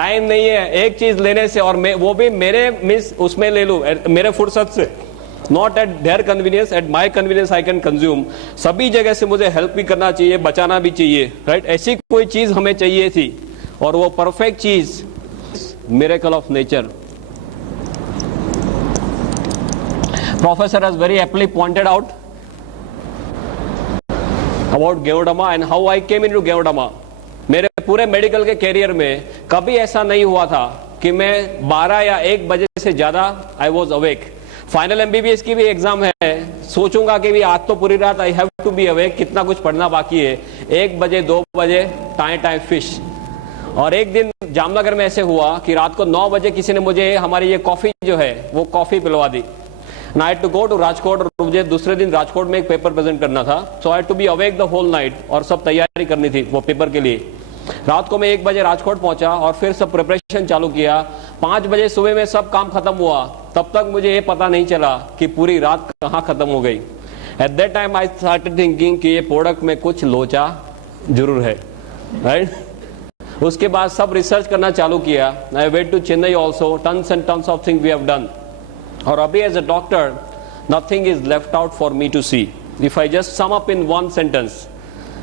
Time नहीं है एक चीज लेने से, और वो भी मेरे मिस उसमें ले लूं, मेरे फुर्सत से, not at their convenience, at my convenience I can consume. सभी जगह से मुझे हेल्प भी करना चाहिए, बचाना भी चाहिए, राइट? ऐसी कोई चीज हमें चाहिए थी, और वो परफेक्ट चीज miracle of nature. Professor has very aptly pointed out about Geodama and how I came into Geodama. मेरे पूरे मेडिकल के कैरियर में कभी ऐसा नहीं हुआ था कि मैं 12 या 1 बजे से ज्यादा I was awake. Final MBBS की भी एग्जाम है, सोचूंगा कि भी आज तो पूरी रात I have to be awake, कितना कुछ पढ़ना बाकी है, 1 बजे 2 बजे टाइम फिश। और एक दिन जामनगर में ऐसे हुआ कि रात को 9 बजे किसी ने मुझे हमारी ये कॉफी जो है वो कॉफी पिलवा दी। And I had to go to Rajkot, और मुझे दूसरे दिन राजकोट में एक पेपर प्रेजेंट करना था, so I had to be awake the whole night, और सब तैयारी करनी थी वो पेपर के लिए। रात को मैं 1 बजे राजकोट पहुंचा और फिर सब प्रिपरेशन चालू किया। 5 बजे सुबह में सब काम खत्म हुआ, तब तक मुझे ये पता नहीं चला कि पूरी रात कहाँ खत्म हो गई। At that time I started thinking कि ये प्रोडक्ट में कुछ लोचा जरूर है, राइट? उसके बाद सब रिसर्च करना चालू किया। I went to Chennai also, tons and tons of thing we have done. और अभी as a doctor nothing is left out for me to see. If I just sum up in 1 sentence,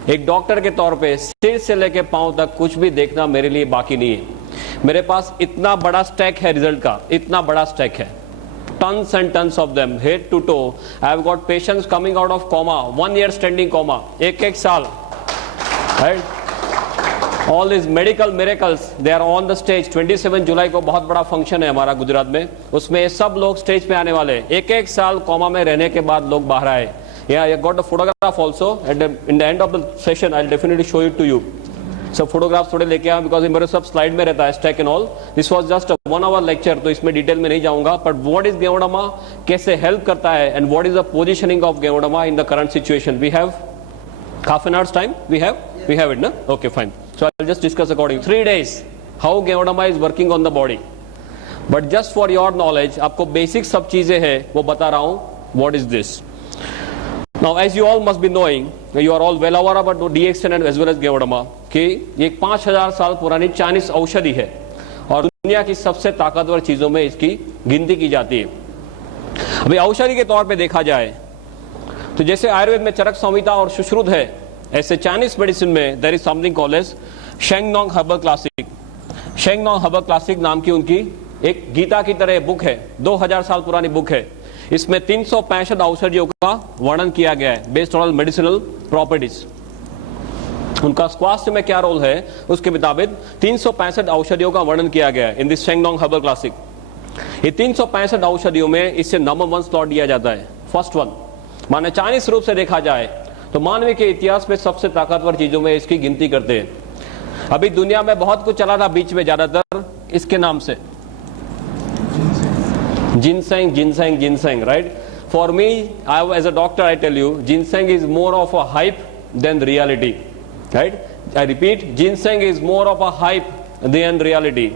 एक doctor के तौर पे सिर से लेके पांव तक कुछ भी देखना मेरे लिए बाकी नहीं है। मेरे पास इतना बड़ा स्टैक है रिजल्ट का, इतना बड़ा स्टैक है, tons and tons of them, head to toe. I have got patients coming out of coma, 1 year standing coma, एक साल, right? All these medical miracles, they are on the stage. 27 जुलाई को बहुत बड़ा function है हमारा गुजरात में, उसमें सब लोग स्टेज पे आने वाले हैं। एक साल कोमा में रहने के बाद लोग बाहर आए। Yeah, I got the photograph also. In the end of the session, I'll definitely show it to you. सब फोटोग्राफ्स थोड़े लेके आया, बिकॉज मेरे सब स्लाइड में रहता है stack and all. This was just 1 hour lecture, तो इसमें डिटेल में नहीं जाऊंगा, बट व्हाट इज गेओडामा, कैसे हेल्प करता है, and what is the positioning of ganoderma in the current situation. We have half an hour's time. We have it, no? Okay, fine. So I'll just discuss according 3 days how Geodama is working on the body. But just for your knowledge, आपको basic सब चीजें हैं वो बता रहा हूँ। What is this? Now, as you all must be knowing, you are all well aware about DXN and as well as Geodama, कि ये 5000 साल पुरानी चाइनीज औषधि है और दुनिया की सबसे ताकतवर चीजों में इसकी गिनती की जाती है। अभी औषधि के तौर पे देखा जाए तो जैसे आयुर्वेद में चरक संहिता और सुश्रुत है, ऐसे चाइनीज मेडिसिन में there is something called as Shennong herbal classic. Shennong herbal classic नाम की उनकी एक गीता की तरह बुक है, 2000 साल पुरानी बुक है। इसमें 365 औषधियों का वर्णन किया गया है बेस्ड ऑन मेडिसिनल प्रॉपर्टीज। उनका स्वास्थ्य में क्या रोल है उसके मुताबिक 365 औषधियों का वर्णन किया गया है इन दिस शेंगनोंग हर्बल क्लासिक। ये 365 औषधियों में इससे नंबर 1 स्लॉट दिया जाता है, फर्स्ट वन। माने चाइनीज रूप से देखा जाए तो मानव के इतिहास में सबसे ताकतवर चीजों में इसकी गिनती करते हैं। अभी दुनिया में बहुत कुछ चला था बीच में, ज्यादातर इसके नाम से ginseng ginseng ginseng, right? For me, I as a doctor I tell you, ginseng is more of a hype than reality, right? I repeat, ginseng is more of a hype than reality.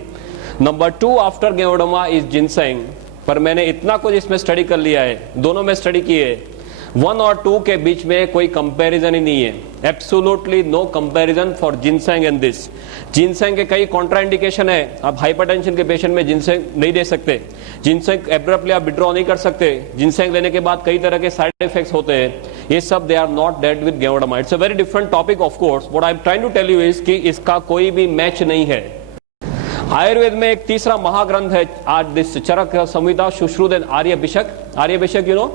Number 2 after ganoderma is ginseng. पर मैंने इतना कुछ इसमें study कर लिया है, दोनों में स्टडी किए, 1 और 2 के बीच में कोई कंपैरिजन ही नहीं है। Absolutely no comparison for ginseng and this. Ginseng के कई कॉन्ट्राइंडिकेशन है, आप हाइपरटेंशन के पेशेंट में जिनसेंग नहीं दे सकते, जिनसेंग एब्रप्टली आप विड्रॉ नहीं कर सकते, जिनसेंग लेने के बाद कई तरह के साइड इफेक्ट्स होते हैं, ये सब they are not dead with ganoderma. It's a very different topic of course. What I am trying to tell you is कि इसका कोई भी मैच नहीं है। आयुर्वेद में एक तीसरा महाग्रंथ है आज this Charaka Samhita Sushruta and Aryabhishak. Aryabhishak you know,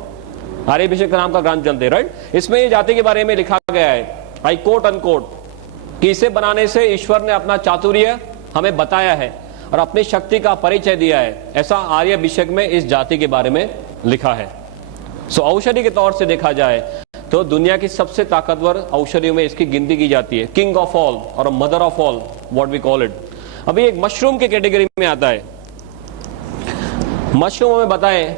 Aryabhishak का नाम का ग्रंथ चलते, राइट? इसमें ये जाति के बारे में लिखा गया है, आई कोट अनकोट, कि इसे बनाने से ईश्वर ने अपना चातुर्य हमें बताया है और अपनी शक्ति का परिचय दिया है। ऐसा आर्यभिषक में इस जाति के बारे में लिखा है। सो औषधि के तौर से देखा जाए तो दुनिया की सबसे ताकतवर औषधियों में इसकी गिनती की जाती है, किंग ऑफ ऑल और mother of all, what we call it. अभी एक मशरूम के कैटेगरी में आता है। मशरूम में बताएं,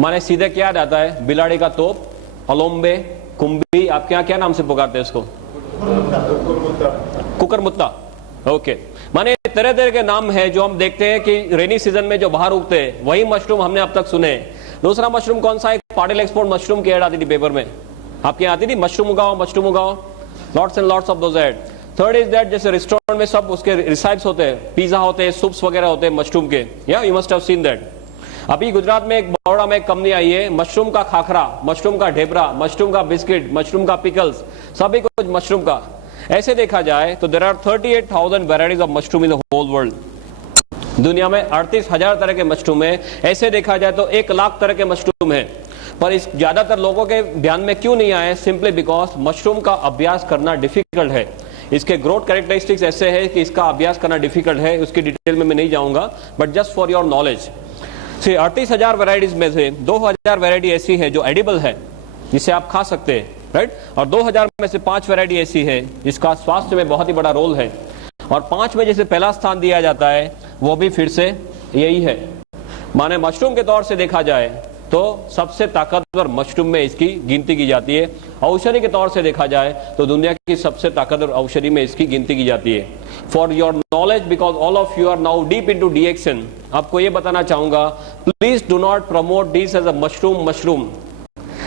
माने सीधे क्या याद आता है? बिलाड़ी का तोप, अलोम्बे, कुंभी, आपके यहाँ क्या नाम से पुकारते हैं इसको? कुकरमुत्ता। ओके, माने तरह तरह के नाम है जो हम देखते हैं कि रेनी सीजन में जो बाहर उगते हैं, वही मशरूम हमने अब तक सुने। दूसरा मशरूम कौन सा है? पाटिल एक्सपोर्ट मशरूम की एड आती थी पेपर में, आपके यहाँ आती थी, मशरूम उगाओ, lots and lots of those ad. Third is that जैसे रेस्टोरेंट में सब उसके रिसाइप्स होते हैं, पिज्जा होते हैं, सूप्स वगैरह होते हैं मशरूम के, या you must have seen that. अभी गुजरात में एक बड़ौदा में एक कंपनी आई है, मशरूम का खाखरा, मशरूम का ढेबरा, मशरूम का बिस्किट, मशरूम का पिकल्स, सभी कुछ मशरूम का। ऐसे देखा जाए तो there are 38,000 varieties of mushroom in the whole world. दुनिया में 38,000 तरह के मशरूम है। ऐसे देखा जाए तो 1 लाख तरह के मशरूम है, पर इस ज्यादातर लोगों के ध्यान में क्यों नहीं आए? सिंपली बिकॉज मशरूम का अभ्यास करना डिफिकल्ट है। इसके ग्रोथ कैरेक्टरिस्टिक्स ऐसे है कि इसका अभ्यास करना डिफिकल्ट है, उसकी डिटेल में मैं नहीं जाऊंगा, but just for your knowledge. 38,000 varieties में से 2,000 वेराइटी ऐसी है जो एडिबल है, जिसे आप खा सकते हैं, राइट, और 2,000 में से 5 वेराइटी ऐसी है जिसका स्वास्थ्य में बहुत ही बड़ा रोल है, और 5 में जैसे पहला स्थान दिया जाता है वो भी फिर से यही है। माने मशरूम के तौर से देखा जाए तो सबसे ताकतवर मशरूम में इसकी गिनती की जाती है। औषधि के तौर से देखा जाए तो दुनिया की सबसे ताकतवर औषधि में इसकी गिनती की जाती है। For your knowledge, because all of you are now deep into DXN, आपको ये बताना चाहूंगा, please do not promote this as a mushroom.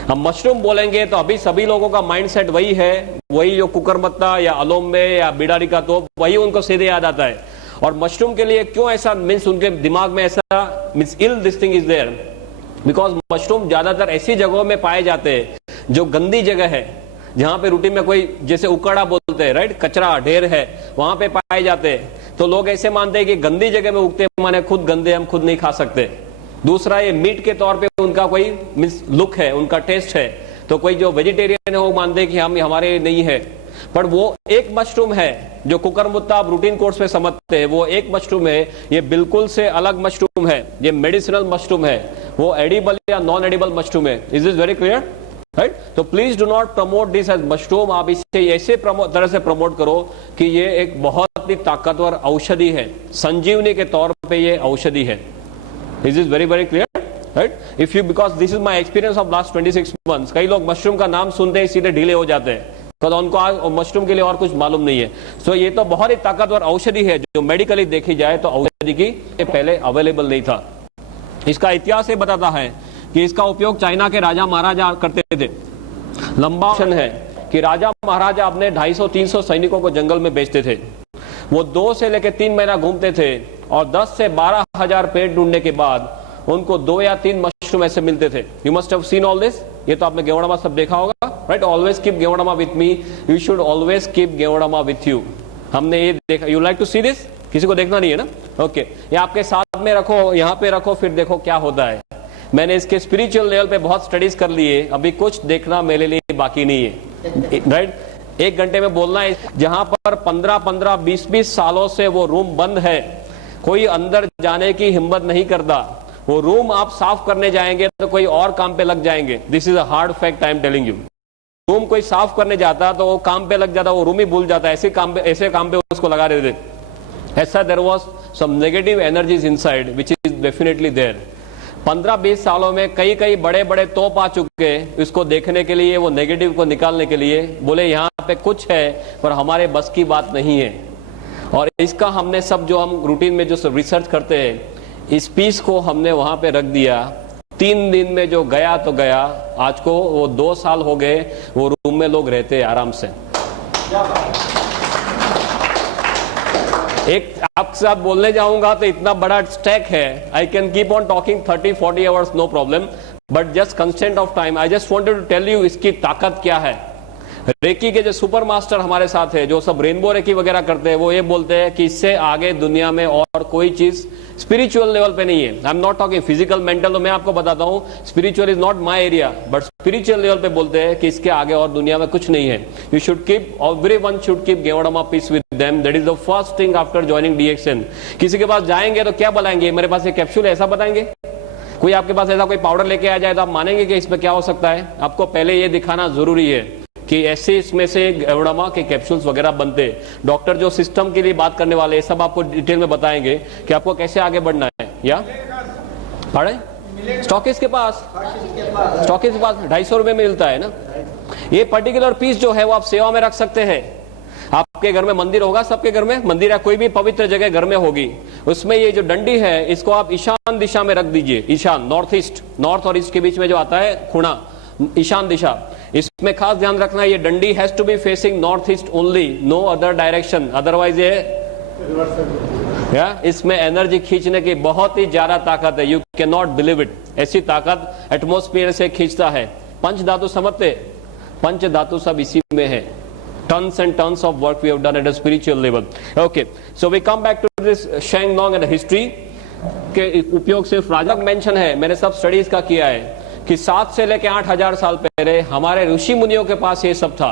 हम मशरूम बोलेंगे तो अभी सभी लोगों का माइंडसेट वही है, वही जो कुकरमत्ता या अलोम्बे या बिडारी का तोप, वही उनको सीधे याद आता है। और मशरूम के लिए क्यों ऐसा मीन्स उनके दिमाग में ऐसा means ill this thing is there, because mushroom ज्यादातर ऐसी जगहों में पाए जाते हैं जो गंदी जगह है, जहां पे रूटीन में कोई जैसे उकड़ा बोलते हैं, राइट, कचरा ढेर है, वहां पे पाए जाते हैं। तो लोग ऐसे मानते हैं कि गंदी जगह में उगते माने खुद गंदे, हम खुद नहीं खा सकते। दूसरा, ये मीट के तौर पे उनका कोई मीन्स लुक है, उनका टेस्ट है। तो कोई जो वेजिटेरियन है वो मानते हैं कि हम हमारे नहीं है, पर वो एक मशरूम है जो कुकरमुत्ता आप रूटीन कोर्स में समझते हैं, वो एक मशरूम है, ये बिल्कुल से अलग मशरूम है, ये मेडिसिनल मशरूम है, वो एडिबल या नॉन एडिबल मशरूम है। Is this very clear, right? तो please do not promote this as mushroom. आप इसे ऐसे तरह से प्रमोट करो कि ये एक बहुत ही ताकतवर औषधि है, संजीवनी के तौर पे ये औषधि है। Is this very very clear, right? If you, because this is my experience of last 26 months, कई लोग मशरूम का नाम सुनते ही सीधे ढीले हो जाते हैं, तो उनको मशरूम के लिए और कुछ मालूम नहीं है। सो ये तो बहुत ही ताकतवर औषधि है, जो मेडिकली देखी जाए तो औषधि की पहले अवेलेबल नहीं था। इसका इतिहास ये बताता है कि इसका उपयोग चाइना के राजा महाराजा करते थे। लंबा ऑप्शन है कि राजा महाराजा अपने 250-300 सैनिकों को जंगल में भेजते थे। वो 2 से लेकर 3 महीना घूमते थे और 10 से 12,000 पेड़ ढूंढने के बाद उनको 2 या 3 मशरूम ऐसे मिलते थे। You must have seen all this. ये तो आपने गेवड़ामा सब देखा होगा, right? Always keep ganoderma with me, you should always keep ganoderma with you. हमने ये देखा। You like to see this? किसी को देखना नहीं है ना? ओके, ये आपके साथ में रखो, यहाँ पे रखो, फिर देखो क्या होता है। मैंने इसके स्पिरिचुअल लेवल पे बहुत स्टडीज कर लिए, अभी कुछ देखना मेरे लिए बाकी नहीं है, राइट? 1 घंटे में बोलना है। जहां पर 15-15, 20-20 सालों से वो रूम बंद है, कोई अंदर जाने की हिम्मत नहीं करता। वो रूम आप साफ करने जाएंगे तो कोई और काम पे लग जाएंगे। This is a hard fact, I am telling you. Room कोई साफ करने जाता तो वो काम पे लग जाता, वो रूम ही भूल जाता, ऐसे काम पे उसको लगा देते। ऐसा there was some negative energies inside which is definitely there. 15-20 सालों में कई कई बड़े बड़े तोप आ चुके इसको देखने के लिए, वो नेगेटिव को निकालने के लिए। बोले यहाँ पे कुछ है पर हमारे बस की बात नहीं है। और इसका हमने सब जो हम रूटीन में जो सब रिसर्च करते हैं, इस पीस को हमने वहां पे रख दिया। 3 दिन में जो गया तो गया। आज को वो 2 साल हो गए, वो रूम में लोग रहते हैं आराम से। एक आपके साथ बोलने जाऊंगा तो इतना बड़ा स्टैक है, I can keep on talking 30-40 hours, no problem, but just constant of time I just wanted to tell you इसकी ताकत क्या है। रेकी के जो सुपर मास्टर हमारे साथ है, जो सब रेनबो रेकी वगैरह करते हैं, वो ये बोलते हैं कि इससे आगे दुनिया में और कोई चीज स्पिरिचुअल लेवल पे नहीं है। I am not talking physical mental, तो मैं आपको बताता हूँ spiritual is not my area, but spiritual level पे बोलते हैं कि इसके आगे और दुनिया में कुछ नहीं है। You should keep, everyone should keep ganoderma piece with them, that is the first thing after joining DXN। किसी के पास जाएंगे तो क्या बताएंगे? मेरे पास एक कैप्सूल है, ऐसा बताएंगे? कोई आपके पास ऐसा कोई पाउडर लेके आ जाए तो आप मानेंगे कि इसमें क्या हो सकता है? आपको पहले ये दिखाना जरूरी है कि ऐसे इसमें से गेवड़ामा के कैप्सूल्स वगैरह बनते। डॉक्टर जो सिस्टम के लिए बात करने वाले हैं, सब आपको डिटेल में बताएंगे कि आपको कैसे आगे बढ़ना है। या पढ़े स्टॉकिस्ट के पास 250 रुपए में मिलता है ना। ये पर्टिकुलर पीस जो है वो आप सेवा में रख सकते हैं। आपके घर में मंदिर होगा, सबके घर में मंदिर या कोई भी पवित्र जगह घर में होगी, उसमें ये जो डंडी है इसको आप ईशान दिशा में रख दीजिए। ईशान, नॉर्थ ईस्ट, नॉर्थ और ईस्ट के बीच में जो आता है खुणा, ईशान दिशा। इसमें खास ध्यान रखना, ये डंडी has to be facing north east only, no other direction, otherwise ये इसमें एनर्जी खींचने की बहुत ही ज्यादा ताकत है, you can not believe it. ऐसी ताकत एटमॉस्फेयर से खींचता है। पंच धातु समझते, पंच धातु सब इसी में है। Tons and tons of work we have done at a spiritual level. Okay, so we come back to this Shang Nong and history के उपयोग सिर्फ राजा मेंशन है। मैंने सब स्टडीज का किया है कि 7 से लेकर 8,000 साल पहले हमारे ऋषि मुनियों के पास ये सब था,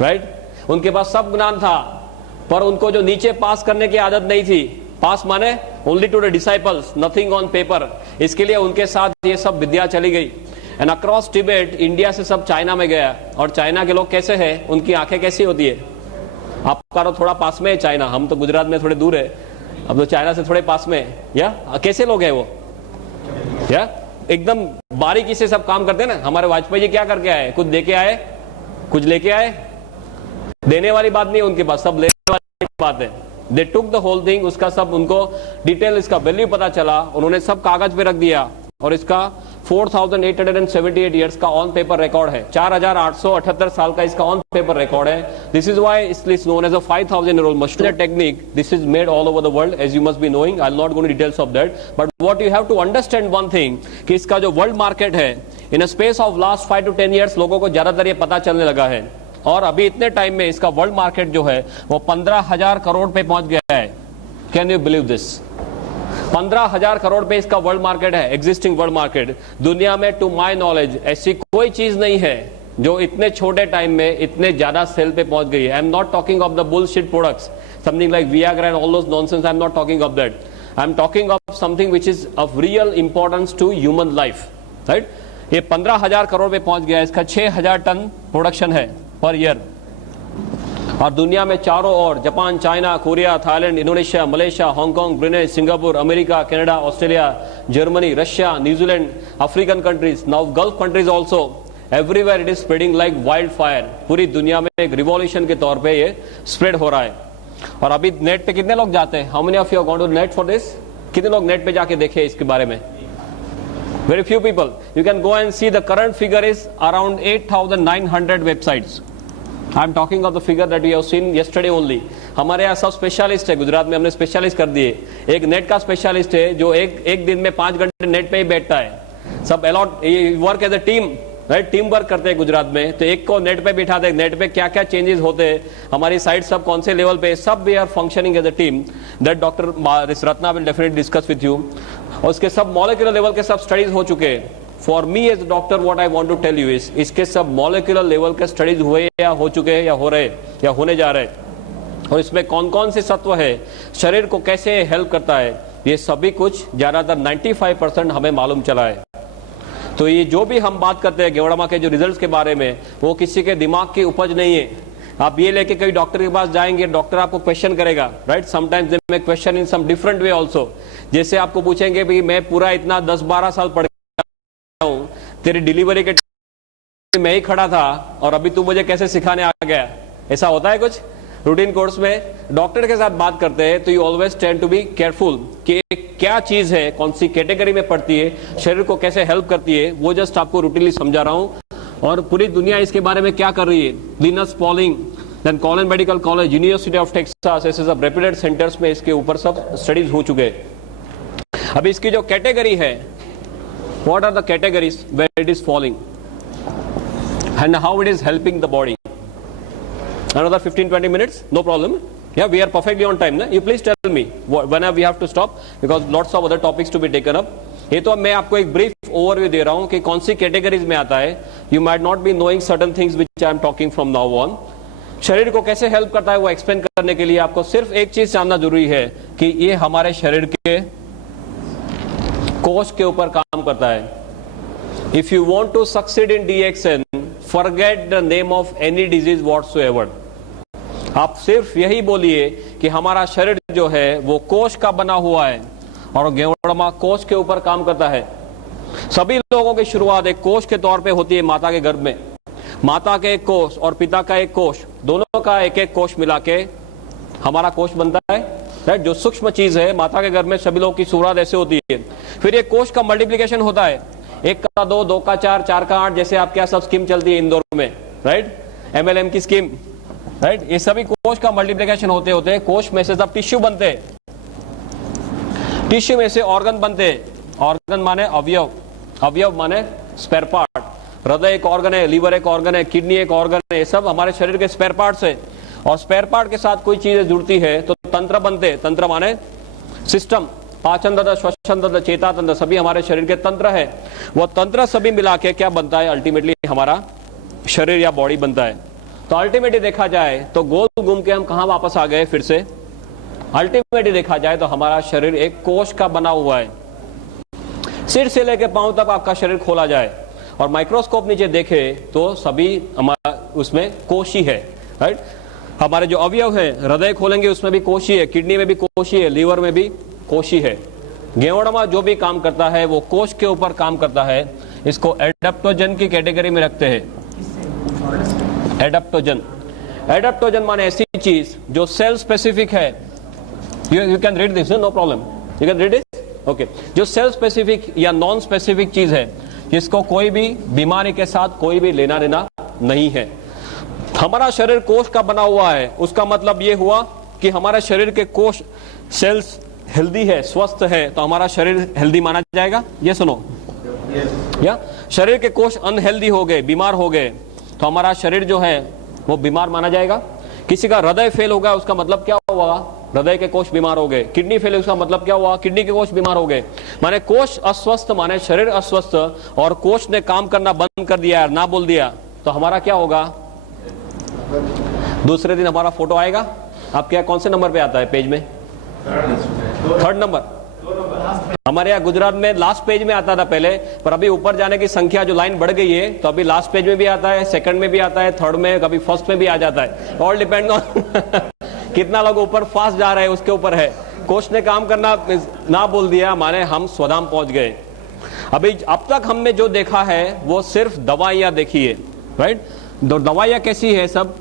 राइट? उनके पास सब ज्ञान था, पर उनको जो नीचे पास करने की आदत नहीं थी। पास माने only to the disciples, nothing on paper. इसके लिए उनके साथ ये सब विद्या चली गई। एंड अक्रॉस टिबेट, इंडिया से सब चाइना में गया। और चाइना के लोग कैसे हैं, उनकी आंखें कैसी होती है? आपका तो थोड़ा पास में है चाइना, हम तो गुजरात में थोड़े दूर है, अब तो चाइना से थोड़े पास में है। या कैसे लोग हैं वो? या एकदम बारीकी से सब काम करते हैं ना। हमारे वाजपेयी जी क्या करके आए? कुछ दे के आए, कुछ लेके आए? देने वाली बात नहीं है उनके पास, सब लेने वाली बात है। दे टुक द होल थिंग, उसका सब उनको डिटेल, इसका वैल्यू पता चला, उन्होंने सब कागज पे रख दिया। और इसका 4,878 ईयर्स का ऑन पेपर रिकॉर्ड है। 4,878 साल का इसका ऑन पेपर रिकॉर्ड है। This is why it is known as a 5,000-year-old machine technique. This is made all over the world, as you must be knowing. I'll not go into details of that, but what you have to understand one thing, कि इसका जो world market है, in a space of last 5 to 10 years लोगों को ज्यादातर ये पता चलने लगा है। और अभी इतने टाइम में इसका वर्ल्ड मार्केट जो है वो 15,000 करोड़ पे पहुंच गया है। Can you believe this? 15,000 crore पे इसका वर्ल्ड मार्केट है, एग्जिस्टिंग वर्ल्ड मार्केट। दुनिया में टू माय नॉलेज ऐसी कोई चीज नहीं है जो इतने छोटे टाइम में इतने ज्यादा सेल पे पहुंच गई है। I am not talking of the bullshit products, something like Viagra and all those nonsense. I am not talking of that. I am talking of something which is of real importance to human life, right? ये 15,000 करोड़ पे पहुंच गया है। इसका 6,000 ton production है per year. और दुनिया में चारों ओर Japan, China, Korea, Thailand, Indonesia, Malaysia, Hong Kong, Brunei, Singapore, America, Canada, Australia, Germany, Russia, New Zealand, African countries, now Gulf countries also, everywhere it is spreading like wild fire. पूरी दुनिया में एक रिवॉल्यूशन के तौर पे ये स्प्रेड हो रहा है। और अभी नेट पे कितने लोग जाते हैं? How many of you are going to net for this? कितने लोग नेट पे जाके देखे इसके बारे में? Very few people. You can go and see the current figure is around 8,900 websites. I am talking of the figure that we have seen yesterday only. हमारे यहाँ सब स्पेशलिस्ट है, गुजरात में हमने स्पेशलिस्ट कर दिए। एक नेट का स्पेशलिस्ट है जो एक दिन में 5 घंटे नेट पे ही बैठता है। सब allot work as a team, right? Team work करते हैं गुजरात में। तो एक को नेट पे बिठा दे, नेट पे क्या क्या चेंजेस होते हैं, हमारी साइट सब कौन से लेवल पे, सब we are functioning as a team. That doctor Ratna will definitely discuss with you. और उसके सब मॉलिक्यूलर लेवल के सब स्टडीज हो चुके हैं। For me as doctor what I want to tell you is, इसके सब मॉलिक्यूलर लेवल के स्टडीज हुए या हो चुके हैं या हो रहे या होने जा रहे हैं। और इसमें कौन कौन से तत्व है, शरीर को कैसे हेल्प करता है, ये सभी कुछ ज्यादातर 95% हमें मालूम चला है। तो ये जो भी हम बात करते हैं गेवड़ामा के जो रिजल्ट्स के बारे में, वो किसी के दिमाग की उपज नहीं है। आप ये लेके कई डॉक्टर के पास जाएंगे, डॉक्टर आपको क्वेश्चन करेगा, right? Sometimes they may question in some different way also. जैसे आपको पूछेंगे भाई मैं पूरा इतना 10-12 साल पढ़ गया हूं, तेरी डिलीवरी के मैं ही खड़ा था और अभी तू मुझे कैसे सिखाने आ गया? ऐसा होता है कुछ रूटीन कोर्स में? डॉक्टर के साथ बात करते हैं तो you always tend to be careful कि क्या चीज है, कौन सी कैटेगरी में पड़ती है, शरीर को कैसे हेल्प करती है, वो जस्ट आपको रूटीनली समझा रहा हूं। और पूरी दुनिया इसके बारे में क्या कर रही है। लिनस पॉलिंग, देन कॉलन medical college, university of Texas, ऐसे सब रेप्यूटेड सेंटर्स में इसके ऊपर सब स्टडीज हो चुके हैं। अब इसकी जो कैटेगरी है, what are the categories where it is falling and how it is helping the body. Another 15-20 minutes, no problem. Yeah, we are perfectly on time. You please tell me whenever we have to stop because lots of other topics to be taken up. ये तो मैं आपको एक brief overview दे रहा हूँ कि कौन सी categories में आता है। You might not be knowing certain things which I am talking from now on. शरीर को कैसे हेल्प करता है वो एक्सप्लेन करने के लिए आपको सिर्फ एक चीज जानना जरूरी है कि ये हमारे शरीर के कोश के ऊपर काम करता है। If you want to succeed in DXN, forget the name of any disease whatsoever. आप सिर्फ यही बोलिए कि हमारा शरीर जो है वो कोश का बना हुआ है और गेवड़मा कोश के ऊपर काम करता है। सभी लोगों की शुरुआत एक कोश के तौर पे होती है माता के गर्भ में। माता के एक कोश और पिता का एक कोश, दोनों का एक एक कोश मिला के हमारा कोश बनता है, राइट? जो सूक्ष्म चीज है माता के गर्भ में सभी लोगों की शुरुआत ऐसे होती है। फिर ये कोश का मल्टीप्लिकेशन होता है। 1 का 2, 2 का 4, 4 का 8, जैसे आपके यहाँ सब स्कीम चलती है इंदौर में, राइट, MLM की स्कीम, राइट, ये सभी कोश का मल्टीप्लिकेशन होते होते कोश में से सब टिश्यू बनते हैं, टिश्यू में से ऑर्गन बनते हैं, ऑर्गन माने अवयव, अवयव माने स्पेयर पार्ट, हृदय एक ऑर्गन है, लीवर एक ऑर्गन है, किडनी एक ऑर्गन है, ये सब हमारे शरीर के स्पेयर पार्ट्स है। और स्पेयर पार्ट के साथ कोई चीजें जुड़ती है तो तंत्र बनते हैं, तंत्र माने सिस्टम, पाचन तंत्र, श्वसन तंत्र, चेता तंत्र, सभी हमारे शरीर के तंत्र है। वो तंत्र सभी मिला के क्या बनता है, अल्टीमेटली हमारा शरीर या बॉडी बनता है। तो अल्टीमेटली देखा जाए तो गोल घूम के हम कहां वापस आ गए फिर से, अल्टीमेटली देखा जाए तो हमारा शरीर एक कोश का बना हुआ है। सिर से लेकर पांव तक आपका शरीर खोला जाए और माइक्रोस्कोप नीचे देखे तो सभी हमारा उसमें कोश ही है, राइट। हमारे जो अवयव है, हृदय खोलेंगे उसमें भी कोश ही है, किडनी में भी कोश ही है, लीवर में भी कोश ही है। गेवड़मा जो भी काम करता है वो कोश के ऊपर काम करता है। इसको एडेप्टोजन की कैटेगरी में रखते हैं। एडेप्टोजन, एडेप्टोजन माने ऐसी चीज जो सेल स्पेसिफिक है। You can read this, no problem, you can read it, okay. जो सेल स्पेसिफिक या नॉन स्पेसिफिक चीज है जिसको कोई भी बीमारी के साथ कोई भी लेना देना नहीं है। हमारा शरीर कोश का बना हुआ है, उसका मतलब यह हुआ कि हमारे शरीर के कोश सेल्स हेल्दी है, स्वस्थ है, तो हमारा शरीर हेल्दी माना जाएगा। ये सुनो, या शरीर के कोश अनहेल्दी हो गए, बीमार हो गए, तो हमारा शरीर जो है वो बीमार माना जाएगा। किसी का हृदय फेल हो गया, उसका मतलब क्या हुआ, हृदय के कोश बीमार हो गए। किडनी फेल, उसका मतलब क्या हुआ, किडनी के कोश बीमार हो गए। माने कोश अस्वस्थ माने शरीर अस्वस्थ, और कोश ने काम करना बंद कर दिया, ना बोल दिया, तो हमारा क्या होगा, दूसरे दिन हमारा फोटो आएगा। आपके यहाँ कौन से नंबर पे आता है पेज में, 3rd नंबर। हमारे यहाँ गुजरात में लास्ट पेज में आता था पहले, पर अभी ऊपर जाने की संख्या जो लाइन बढ़ गई है, तो अभी लास्ट पेज में भी आता है, 2nd में भी आता है, 3rd में, कभी 1st में भी आ जाता है। ऑल डिपेंड ऑन कितना लोग ऊपर फास्ट जा रहे हैं उसके ऊपर है। कोच ने काम करना ना बोल दिया माने हम स्वधाम पहुंच गए। अभी अब तक हमने जो देखा है वो सिर्फ दवाइयां देखी है, राइट। दवाइयां कैसी है, सब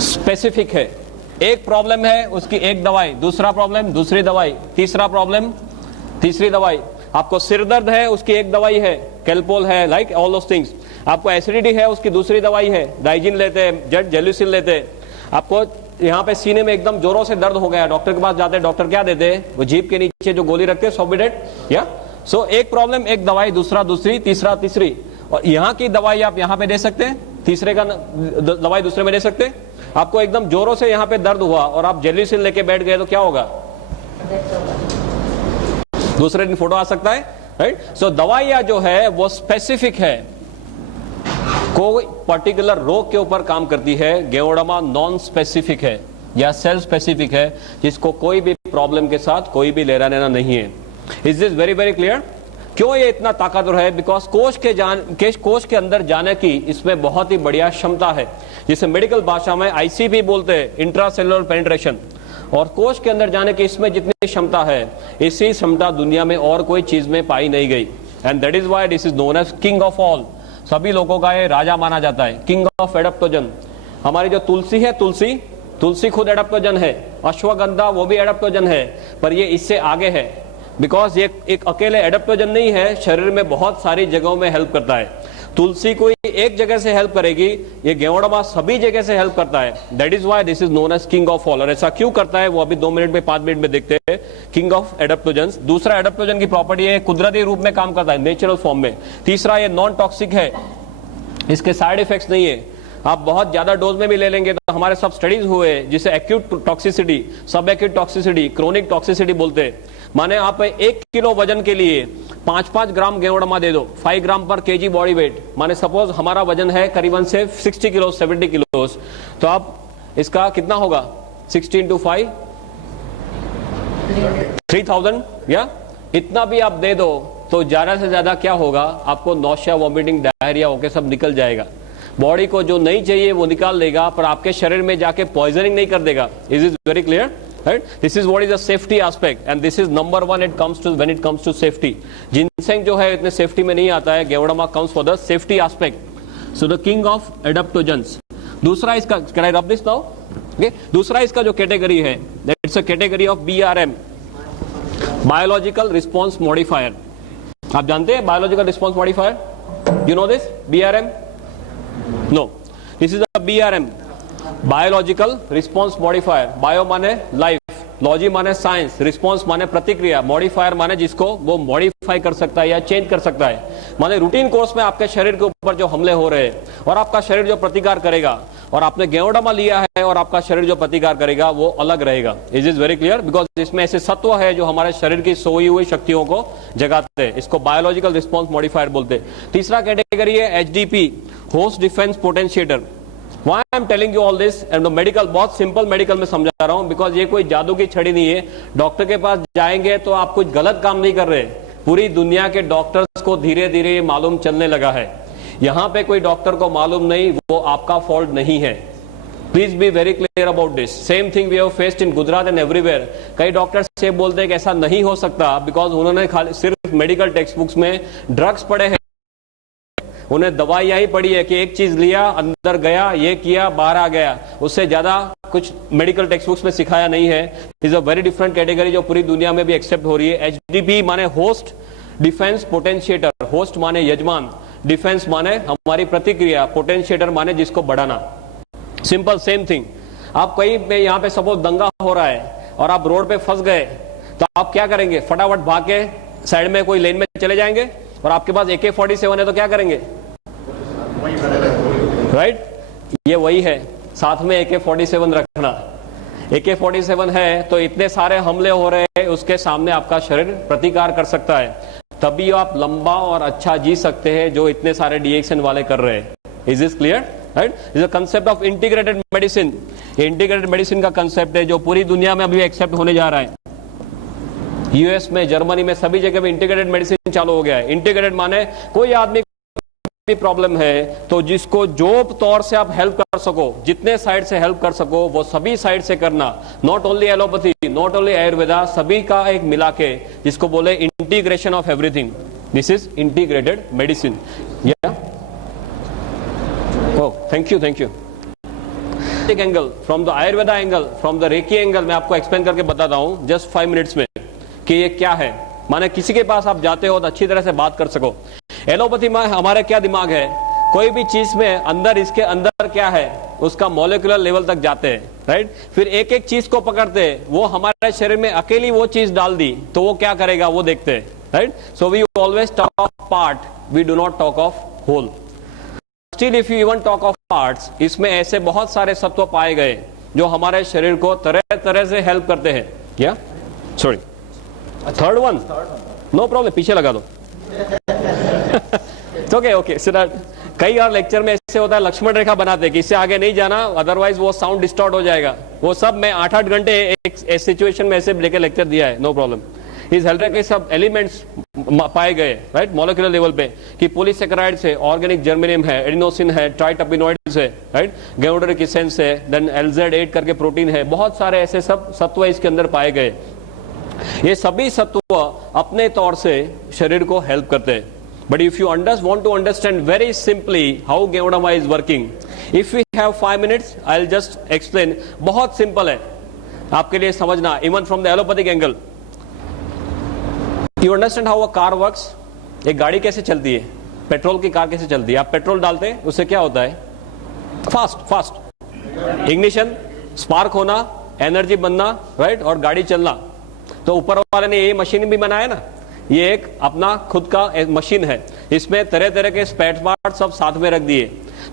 स्पेसिफिक है। एक प्रॉब्लम है उसकी एक दवाई, दूसरा प्रॉब्लम दूसरी दवाई, तीसरा प्रॉब्लम तीसरी दवाई। आपको सिर दर्द है उसकी एक दवाई है, कैल्पोल है, लाइक ऑल दोस थिंग्स। आपको एसिडिटी है उसकी दूसरी दवाई है, डाइजिन लेते हैं, जेट जेल्यूसिल लेते हैं। आपको यहाँ पे सीने में एकदम जोरों से दर्द हो गया, डॉक्टर के पास जाते हैं, डॉक्टर क्या देते हैं, वो जीभ के नीचे जो गोली रखते हैं, सॉबिडेट, या सो एक प्रॉब्लम एक दवाई, दूसरा दूसरी, तीसरा तीसरी। और यहाँ की दवाई आप यहाँ पे दे सकते हैं, तीसरे का दवाई दूसरे में दे सकते हैं। आपको एकदम जोरों से यहाँ पे दर्द हुआ और आप जेल्यूसिल लेके बैठ गए तो क्या होगा, दूसरे दिन फोटो आ सकता है, राइट। सो दवाइयां जो है वो स्पेसिफिक है, कोई पर्टिकुलर रोग के ऊपर काम करती है। गेवड़मा नॉन स्पेसिफिक है या सेल स्पेसिफिक है, जिसको कोई भी प्रॉब्लम के साथ कोई भी लेना देना नहीं है। Is this very very clear? क्यों ये इतना ताकतवर है? बिकॉज कोश के अंदर जाने की इसमें बहुत ही बढ़िया क्षमता है, जिसे मेडिकल भाषा में ICP बोलते हैं, इंट्रासेलुलर पेनिट्रेशन। और कोश के अंदर जाने की इसमें जितनी क्षमता है, इसी क्षमता दुनिया में और कोई चीज में पाई नहीं गई। And that is why this is known as king of all. सभी लोगों का ये राजा माना जाता है, किंग ऑफ एडेप्टोजन। हमारी जो तुलसी है, तुलसी खुद एडेप्टोजन है। अश्वगंधा वो भी एडेप्टोजन है, पर ये इससे आगे है। बिकॉज ये एक अकेले एडेप्टोजन नहीं है, शरीर में बहुत सारी जगहों में हेल्प करता है। तुलसी कोई एक जगह से हेल्प करेगी, ये गेवड़मा सभी जगह से हेल्प करता है। That is why this is known as king of all. और ऐसा क्यों करता है वो अभी 2 मिनट में 5 मिनट में देखते हैं। King of adaptogen. दूसरा, एडेप्टोजन की प्रॉपर्टी है कुदरती रूप में काम करता है, नेचुरल फॉर्म में। तीसरा, ये नॉन टॉक्सिक है, इसके साइड इफेक्ट्स नहीं है। आप बहुत ज्यादा डोज में भी ले लेंगे तो हमारे सब स्टडीज हुए, जिसे एक्यूट टॉक्सिसिटी, सब एक्यूट टॉक्सिसिटी, क्रोनिक टॉक्सिसिटी बोलते हैं। माने आप 1 किलो वजन के लिए 5-5 ग्राम गेवड़मा दे दो, 5 ग्राम पर केजी बॉडी वेट। माने सपोज हमारा वजन है करीबन से 60 किलो 70 किलो, तो आप इसका कितना होगा, 60 × 5 3000, या इतना भी आप दे दो तो ज्यादा से ज्यादा क्या होगा, आपको नौशिया, वॉमिटिंग, डायरिया होके सब निकल जाएगा। बॉडी को जो नहीं चाहिए वो निकाल देगा, पर आपके शरीर में जाके पॉइजनिंग नहीं कर देगा। Is is very clear? Right? This is what is the safety aspect, and this is number 1 when it comes to safety. Ginseng जो है इतने सेफ्टी में नहीं आता है, गेवड़मा comes for the safety aspect. So the king of adaptogens. दूसरा इसका, can I rub this now? Okay? दूसरा इसका जो कैटेगरी है, that's a category of BRM, biological response modifier. आप जानते हैं biological response modifier? You know this BRM? No, this is a BRM, biological response modifier. Bio माने life, logy माने science, response माने प्रतिक्रिया, मॉडिफायर माने जिसको वो मॉडिफाई कर सकता है या चेंज कर सकता है। माने रूटीन कोर्स में आपके शरीर के ऊपर जो हमले हो रहे हैं और आपका शरीर जो प्रतिकार करेगा, और आपने गेवोडामा लिया है और आपका शरीर जो प्रतिकार करेगा वो अलग रहेगा। Is is very clear? Because इसमें ऐसे सत्व है जो हमारे शरीर की सोई हुई शक्तियों को जगाते हैं। इसको बायोलॉजिकल रिस्पॉन्स मॉडिफायर बोलते हैं। तीसरा कैटेगरी है HDP, host defence potentiator. Why I am telling you all this and the medical, बहुत सिंपल मेडिकल में समझा रहा हूं, बिकॉज ये कोई जादू की छड़ी नहीं है। डॉक्टर के पास जाएंगे तो आप कुछ गलत काम नहीं कर रहे। पूरी दुनिया के डॉक्टर्स को धीरे धीरे ये मालूम चलने लगा है। यहां पे कोई डॉक्टर को मालूम नहीं, वो आपका फॉल्ट नहीं है। Please be very clear about this. Same thing we have faced in Gujarat and everywhere. कई डॉक्टर्स से बोलते हैं कि ऐसा नहीं हो सकता, बिकॉज उन्होंने खाली सिर्फ मेडिकल टेक्स्ट बुक्स में ड्रग्स पढ़े हैं, उन्हें दवाइयां ही पड़ी है कि एक चीज लिया, अंदर गया, ये किया, बाहर आ गया। उससे ज्यादा कुछ मेडिकल टेक्स्ट बुक्स में सिखाया नहीं है। Is a very different category जो पूरी दुनिया में भी एक्सेप्ट हो रही है। HDP माने होस्ट डिफेंस पोटेंशिएटर। होस्ट माने यजमान, डिफेंस माने हमारी प्रतिक्रिया, पोटेंशिएटर माने जिसको बढ़ाना। Simple same thing. आप कहीं पे यहाँ पे सपोज दंगा हो रहा है और आप रोड पे फंस गए, तो आप क्या करेंगे? फटाफट भाग के साइड में कोई लेन में चले जाएंगे, और आपके पास AK-47 है तो क्या करेंगे? राइट? ये वही है, साथ में AK-47 रखना। AK-47 है तो इतने सारे हमले हो रहे हैं, उसके सामने आपका शरीर प्रतिकार कर सकता है। तभी आप लंबा और अच्छा जी सकते हैं जो इतने सारे DXN वाले कर रहे हैं। Is this clear? Right? Is the concept of integrated medicine. ये इंटीग्रेटेड मेडिसिन का कंसेप्ट है जो पूरी दुनिया में अभी एक्सेप्ट होने जा रहा है। US में, जर्मनी में, सभी जगह पे इंटीग्रेटेड मेडिसिन चालू हो गया है। इंटीग्रेटेड माने कोई आदमी भी प्रॉब्लम है तो जिसको जो तौर से आप हेल्प कर सको, जितने साइड से हेल्प कर सको वो सभी साइड से करना। Not only allopathy, not only Ayurveda, सभी का एक मिला के, जिसको बोले integration of everything. This is integrated medicine. या oh, thank you, thank you. एक angle, from the Ayurveda angle, from the reiki angle, मैं आपको एक्सप्लेन करके बताता हूं जस्ट 5 मिनट्स में कि ये क्या है। माने किसी के पास आप जाते हो तो अच्छी तरह से बात कर सको। एलोपैथी में हमारा क्या दिमाग है, कोई भी चीज में अंदर, इसके अंदर क्या है उसका मॉलिक्यूलर लेवल तक जाते हैं। राइट? फिर एक एक चीज को पकड़ते हैं, वो हमारे शरीर में अकेली वो चीज डाल दी तो वो क्या करेगा वो देखते हैं। Right? So we always talk of part, we do not talk of whole. Still if you even talk of parts, इसमें ऐसे बहुत सारे सत्व पाए गए जो हमारे शरीर को तरह तरह से हेल्प करते हैं। क्या? Sorry, third one, no problem, पीछे लगा दो। Okay okay. सो कई और लेक्चर में ऐसे होता है, लक्ष्मण रेखा बनाते कि इससे आगे नहीं जाना, अदरवाइज वो साउंड डिस्टॉर्ट हो जाएगा। वो सब मैं 8-8 घंटे एक सिचुएशन में ऐसे लेकर लेक्चर दिया है, नो प्रॉब्लम। इस हेल्थ के सब एलिमेंट्स पाए गए, राइट, मॉलिक्यूलर लेवल पे, कि पॉलीसेकेराइड्स है, ऑर्गेनिक जर्मेनियम है, एडिनोसिन है, ट्राइटर्पिनोइड्स है, राइट, गेओडरिक एसेंस है, देन LZ8 करके प्रोटीन है, बहुत सारे ऐसे सब सत्व इसके अंदर पाए गए। ये सभी सत्व अपने तौर से शरीर को हेल्प करते हैं। But if you want to understand very simply how गेओडामा is working, if we have 5 minutes, I'll just explain. बहुत सिंपल है आपके लिए समझना, even from the allopathic angle. You understand how a car works? एक गाड़ी कैसे चलती है, पेट्रोल की कार कैसे चलती है? आप पेट्रोल डालते हैं, उससे क्या होता है? फास्ट इग्निशन, स्पार्क होना, एनर्जी बनना, राइट, और गाड़ी चलना। तो ऊपर वाले ने ये मशीन भी बनाया ना, ये एक अपना खुद का एक मशीन है, इसमें तरह तरह के स्पेयर पार्ट सब साथ में रख दिए।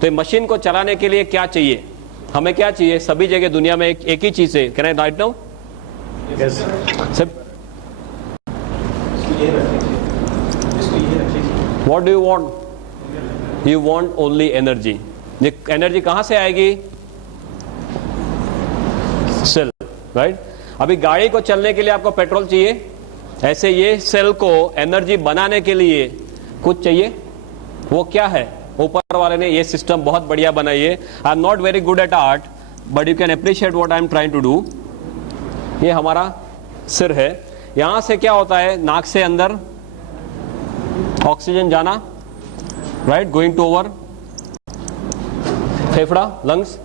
तो ये मशीन को चलाने के लिए क्या चाहिए? हमें क्या चाहिए? सभी जगह दुनिया में एक ही चीज है। Can I write now? What do you want? You want only energy. ये एनर्जी कहां से आएगी? Cell, right. अभी गाड़ी को चलने के लिए आपको पेट्रोल चाहिए, ऐसे ये सेल को एनर्जी बनाने के लिए कुछ चाहिए। वो क्या है? ऊपर वाले ने ये सिस्टम बहुत बढ़िया बनाई है। I am not very good at art, but you can appreciate what I am trying to do. ये हमारा सिर है, यहां से क्या होता है, नाक से अंदर ऑक्सीजन जाना, राइट, गोइंग टू ओवर फेफड़ा, लंग्स,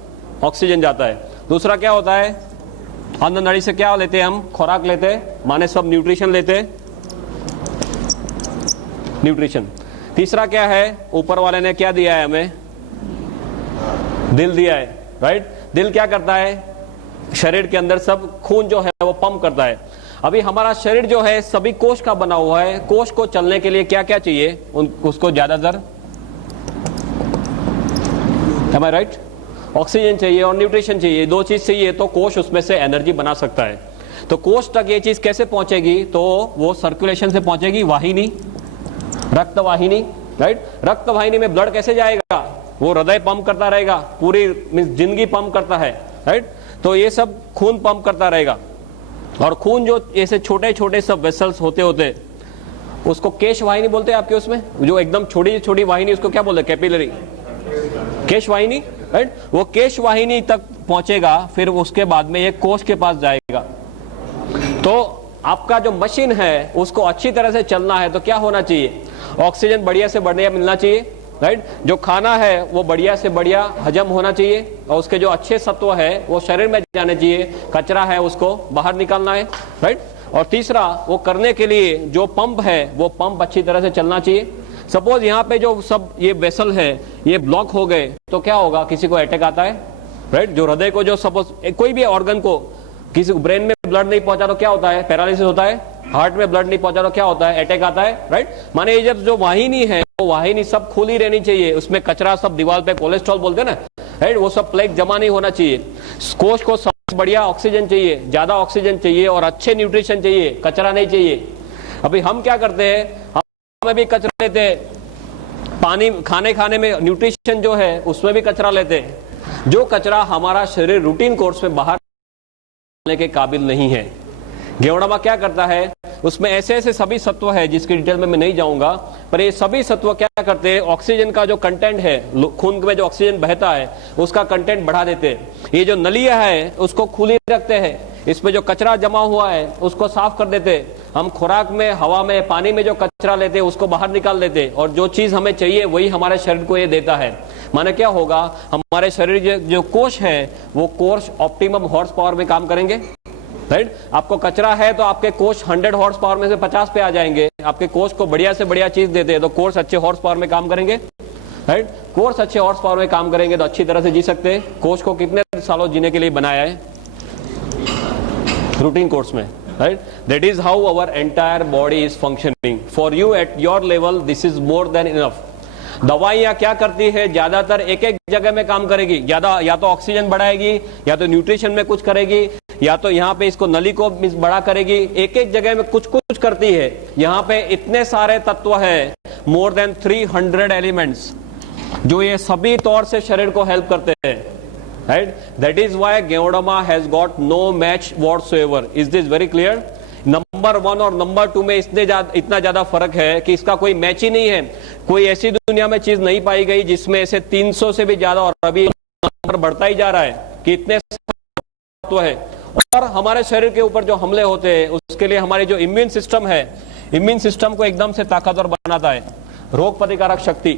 ऑक्सीजन जाता है। दूसरा क्या होता है, अंदर नली से क्या लेते हैं हम? खुराक लेते हैं, माने सब न्यूट्रिशन लेते हैं, न्यूट्रिशन। तीसरा क्या है, ऊपर वाले ने क्या दिया है हमें, दिल दिया है, राइट। दिल क्या करता है, शरीर के अंदर सब खून जो है वो पंप करता है। अभी हमारा शरीर जो है सभी कोष का बना हुआ है, कोष को चलने के लिए क्या क्या चाहिए, उसको ज्यादातर, am I right? ऑक्सीजन चाहिए और न्यूट्रिशन चाहिए, दो चीज चाहिए तो कोष उसमें से एनर्जी बना सकता है। तो कोष तक ये चीज कैसे पहुंचेगी, तो वो सर्कुलेशन से पहुंचेगी, वाहिनी, रक्त वाहिनी, राइट। रक्त वाहिनी में ब्लड कैसे जाएगा, वो हृदय पंप करता रहेगा, पूरी जिंदगी पंप करता है, राइट। तो ये सब खून पंप करता रहेगा, और खून जो ऐसे छोटे छोटे सब वेसल्स होते होते उसको केश वाहिनी बोलते हैं आपके, उसमें जो एकदम छोटी छोटी वाहिनी उसको क्या बोलते हैं, कैपिलरी, केश वाहिनी, राइट। वो केश वाहिनी तक पहुंचेगा, फिर उसके बाद में ये कोष के पास जाएगा। तो आपका जो मशीन है उसको अच्छी तरह से चलना है तो क्या होना चाहिए, ऑक्सीजन बढ़िया से बढ़िया मिलना चाहिए, राइट। जो खाना है वो बढ़िया से बढ़िया हजम होना चाहिए, और उसके जो अच्छे सत्व है वो शरीर में जाने चाहिए, कचरा है उसको बाहर निकालना है, राइट। और तीसरा, वो करने के लिए जो पंप है वो पंप अच्छी तरह से चलना चाहिए। सपोज यहाँ पे जो सब ये वेसल है ये ब्लॉक हो गए तो क्या होगा, किसी को अटैक आता है, राइट। जो हृदय को जो सपोज कोई भी ऑर्गन को, किसी ब्रेन में ब्लड नहीं पहुंचा तो क्या होता है, पैरालिसिस होता है। हार्ट में ब्लड नहीं पहुंचा तो क्या होता है, अटैक आता है, राइट। माने ये जब जो वाहिनी है वो वाहिनी सब खुली रहनी चाहिए, उसमें कचरा सब दीवार पे कोलेस्ट्रॉल बोलते हैं ना, राइट, वो सब प्लेग जमा नहीं होना चाहिए। कोष को सबसे बढ़िया ऑक्सीजन चाहिए, ज्यादा ऑक्सीजन चाहिए और अच्छे न्यूट्रिशन चाहिए, कचरा नहीं चाहिए। अभी हम क्या करते हैं, हम भी कचरा लेते हैं, पानी खाने में न्यूट्रिशन जो है उसमें भी कचरा लेते हैं। जो कचरा हमारा शरीर रूटीन कोर्स में बाहर निकालने के काबिल नहीं है। गेवड़ामा क्या करता है, उसमें ऐसे ऐसे सभी सत्व है जिसकी डिटेल में मैं नहीं जाऊंगा, पर ये सभी सत्व क्या करते हैं, ऑक्सीजन का जो कंटेंट है, खून में जो ऑक्सीजन बहता है उसका कंटेंट बढ़ा देते हैं। ये जो नलियां है उसको खुली रखते हैं, इसमें जो कचरा जमा हुआ है उसको साफ कर देते हैं। हम खुराक में, हवा में, पानी में जो कचरा लेते हैं उसको बाहर निकाल देते हैं, और जो चीज हमें चाहिए वही हमारे शरीर को ये देता है। माने क्या होगा, हमारे शरीर जो कोष है वो कोष ऑप्टिमम हॉर्स पावर में काम करेंगे, राइट। आपको कचरा है तो आपके कोष 100 हॉर्स पावर में से 50 पे आ जाएंगे। आपके कोष को बढ़िया से बढ़िया चीज देते हैं तो कोष अच्छे हॉर्स पावर में काम करेंगे, राइट। कोष अच्छे हॉर्स पावर में काम करेंगे तो अच्छी तरह से जी सकते हैं। कोष को कितने सालों जीने के लिए बनाया है, रूटीन कोर्स में, right. That is how our entire body is functioning. For you at your level this is more than enough. दवाइयां क्या करती है, ज्यादातर एक एक जगह में काम करेगी, ज्यादा या तो ऑक्सीजन बढ़ाएगी, या तो न्यूट्रिशन में कुछ करेगी, या तो यहाँ पे इसको नली को बड़ा करेगी, एक एक जगह में कुछ कुछ करती है। यहाँ पे इतने सारे तत्व है, मोर देन 300 एलिमेंट्स, जो ये सभी तौर से शरीर को हेल्प करते हैं, right. That is why ganoderma has got no match whatsoever. Is this very clear? Number 1 और नंबर 2 में इतना ज्यादा फर्क है कि इसका कोई मैच ही नहीं है। कोई ऐसी दुनिया में चीज नहीं पाई गई जिसमें ऐसे 300 से भी ज्यादा, और अभी नंबर बढ़ता ही जा रहा है कि इतने तत्व है। और हमारे शरीर के ऊपर जो हमले होते हैं उसके लिए हमारी जो इम्यून सिस्टम है, इम्यून सिस्टम को एकदम से ताकतवर बनाता है, रोग प्रतिकारक शक्ति,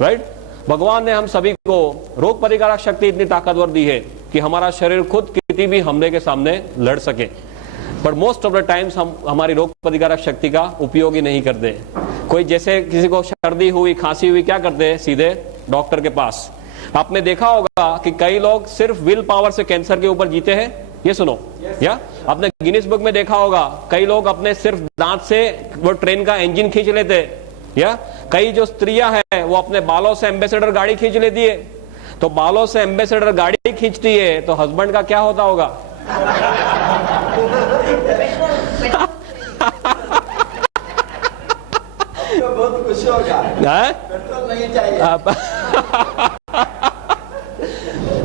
राइट। भगवान ने हम सभी को रोग प्रतिकारक शक्ति इतनी ताकतवर दी है कि हमारा शरीर खुद किसी भी हमले के सामने लड़ सके। पर मोस्ट ऑफ द टाइम्स हम हमारी रोग प्रतिकारक शक्ति का उपयोग ही नहीं करते। कोई जैसे किसी को सर्दी हुई, खांसी हुई, क्या करते हैं, सीधे डॉक्टर के पास। आपने देखा होगा कि कई लोग सिर्फ विल पावर से कैंसर के ऊपर जीते हैं, ये सुनो, या आपने गिनीज बुक में देखा होगा कई लोग अपने सिर्फ दांत से वो ट्रेन का इंजन खींच लेते, या कई जो स्त्रियां हैं वो अपने बालों से एम्बेसडर गाड़ी खींच लेती है। तो बालों से एम्बेसडर गाड़ी खींचती है तो हस्बैंड का क्या होता होगा? बहुत खुश होगा, पेट्रोल नहीं चाहिए।